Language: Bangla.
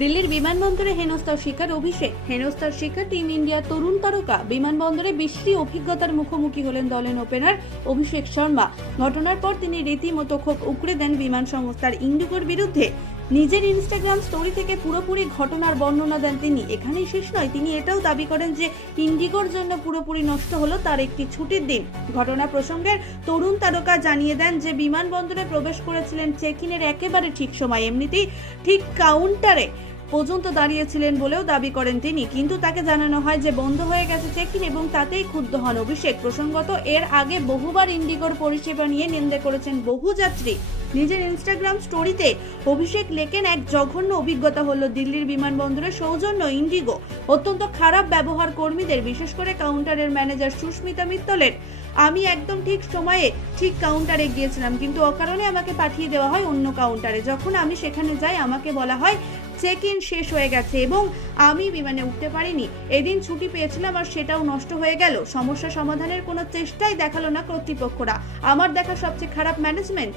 দিল্লির বিমানবন্দরে হেনস্থার শিকার অভিষেক। হেনস্থার শিকার টিম ইন্ডিয়ার তরুণ তারকা। বিমানবন্দরে বিশ্রী অভিজ্ঞতার মুখোমুখি হলেন দলের ওপেনার অভিষেক শর্মা। ঘটনার পর তিনি রীতিমতো ক্ষোভ উগরে দেন বিমান সংস্থার ইন্ডিগোর বিরুদ্ধে। নিজের ইনস্টাগ্রাম স্টোরি থেকে পুরোপুরি ঘটনার বর্ণনা দেন তিনি। এখানেই শেষ নয়, তিনি এটাও দাবি করেন যে ইন্ডিগোর জন্য পুরোপুরি নষ্ট হলো তার একটি ছুটির দিন। ঘটনা প্রসঙ্গের তরুণ তারকা জানিয়ে দেন যে বিমানবন্দরে প্রবেশ করেছিলেন চেক ইনের একেবারে ঠিক সময়, এমনিতেই ঠিক কাউন্টারে পর্যন্ত দাঁড়িয়েছিলেন বলেও দাবি করেন তিনি। কিন্তু তাকে জানানো হয় যে বন্ধ হয়ে গেছে চেক ইন এবং তাতেই ক্ষুব্ধ হন অভিষেক। প্রসঙ্গত, এর আগে বহুবার ইন্ডিগোর পরিষেবা নিয়ে নিন্দা করেছেন বহু যাত্রী। নিজের ইনস্টাগ্রাম স্টোরিতে অভিষেক লেখেন, এক জঘন্য অভিজ্ঞতা হলো দিল্লির বিমানবন্দরের সৌজন্য ইন্ডিগো। অত্যন্ত খারাপ ব্যবহার কর্মীদের, বিশেষ করে কাউন্টারের ম্যানেজার সুস্মিতা মিত্তলের। আমি একদম ঠিক সময়ে ঠিক কাউন্টারে গিয়েছিলাম, কিন্তু অকারণে আমাকে পাঠিয়ে দেওয়া হয় অন্য কাউন্টারে। যখন আমি সেখানে যাই আমাকে বলা হয় চেক ইন শেষ হয়ে গেছে এবং আমি বিমানে উঠতে পারিনি। এদিন ছুটি পেয়েছিলাম আর সেটাও নষ্ট হয়ে গেল। সমস্যা সমাধানের কোনো চেষ্টাই দেখালো না কর্তৃপক্ষরা। আমার দেখা সবচেয়ে খারাপ ম্যানেজমেন্ট।